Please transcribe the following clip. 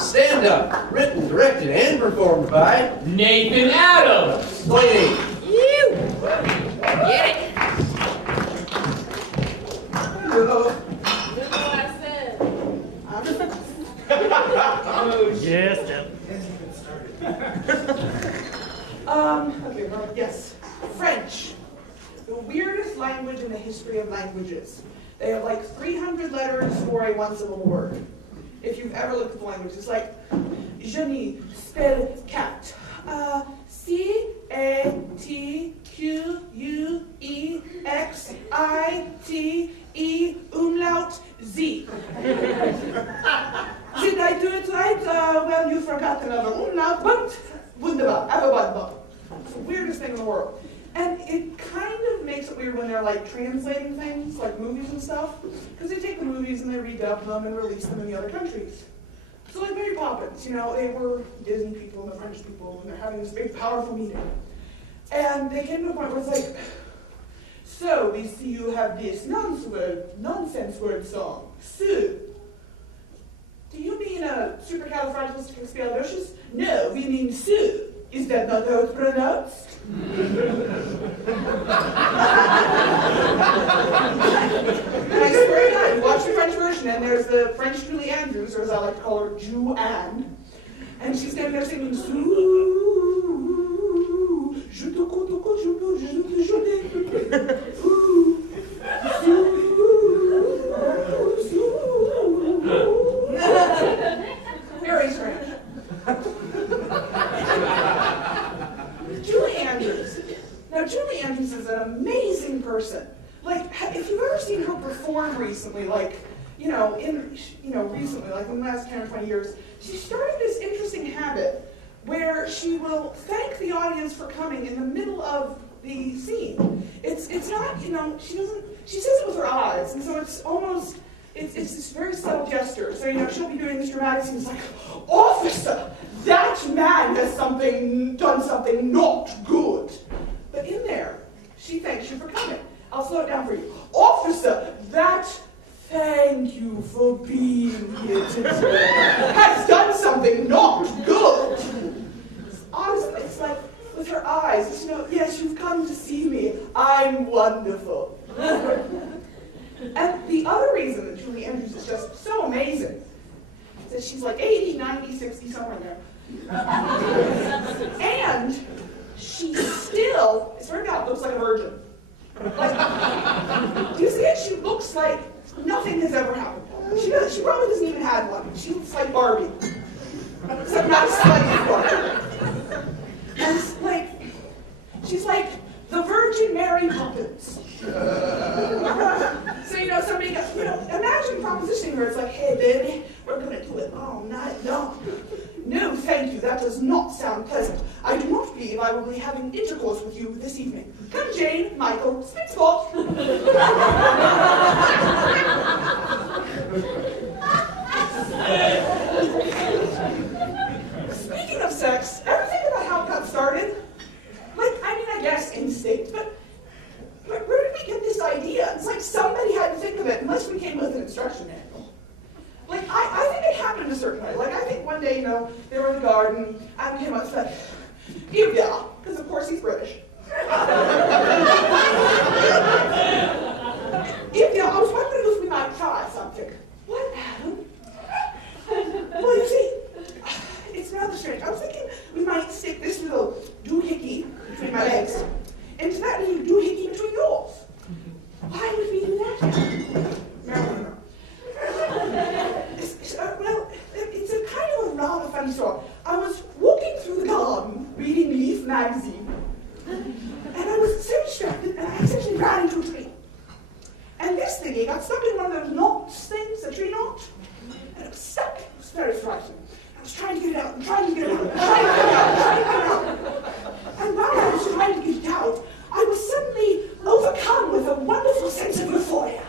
Stand Up, written, directed, and performed by Nathan Adams. Blaney. You get it? Hello. Remember what I said? Yes, Okay, well, yes. French. The weirdest language in the history of languages. They have like 300 letters for a one-syllable word. If you've ever looked at the language, it's like, je ne spell cat. C-A-T-Q-U-E-X-I-T-E umlaut Z. Did I do it right? Well, you forgot another umlaut, but wunderbar, aber. It's the weirdest thing in the world. And it kind of makes it weird when they're like translating things, like movies and stuff, because they take the movies and they redub them and release them in the other countries. So like Mary Poppins, you know, they were Disney people and the French people, and they're having this big, powerful meeting. And they came to a point where it's like, so we see you have this nonsense word song, Sue. Do you mean a supercalifragilisticexpialidocious? No, we mean Sue. Is that not how it's pronounced? And I swear to God, you watch the French version, and there's the French Julie Andrews, or as I like to call her, Ju-Anne, and she's standing there singing, Sue, je te compte, je very strange. Julie Andrews. Now, Julie Andrews is an amazing person. Like, if you've ever seen her perform recently, like, recently, like in the last 10 or 20 years, she started this interesting habit where she will thank the audience for coming in the middle of the scene. It's not, she says it with her eyes, and so it's almost, it's this very subtle gesture. So, she'll be doing this dramatic scene, it's like, officer, that man has done something not good. But in there, she thanks you for coming. I'll slow it down for you. Officer, thank you for being here today, has done something not good. Honestly, it's like with her eyes, yes, you've come to see me. I'm wonderful. And the other reason that Julie Andrews is just so amazing is that she's like 80, 90, 60, somewhere in there. And she still, I swear to God, looks like a virgin. Like, do you see it? She looks like nothing has ever happened. She probably doesn't even have one. She looks like Barbie. Except not as slightly as Barbie. And it's like, she's like the Virgin Mary Poppins. So, somebody goes, imagine propositioning her. It's like, hey, baby, we're going to do it all night long. No, thank you. That does not sound pleasant. I do not believe I will be having intercourse with you this evening. Come, Jane, Michael, spit spot. Speaking of sex, ever think about how it got started? I guess instinct, but where did we get this idea? It's like somebody had to think of it, unless we came with an instruction manual. Like, I think it happened a certain way. Like, I think one day, they were in the garden, Adam came up and said, Evia, because of course he's British. Evia, I was wondering if we might try something. What, Adam? Well, you see, it's rather strange. I was thinking we might stick this little doohickey between my legs into that little doohickey between yours. Why would we do that? No. It's a kind of a rather funny story. I was walking through the garden reading Leaf magazine, and I was so distracted, and I accidentally ran into a tree. And this thingy got stuck in one of those knots things, a tree knot, and it was stuck. It was very frightening. I was trying to get it out, and while I was trying to get it out, I was suddenly overcome with a wonderful sense of euphoria.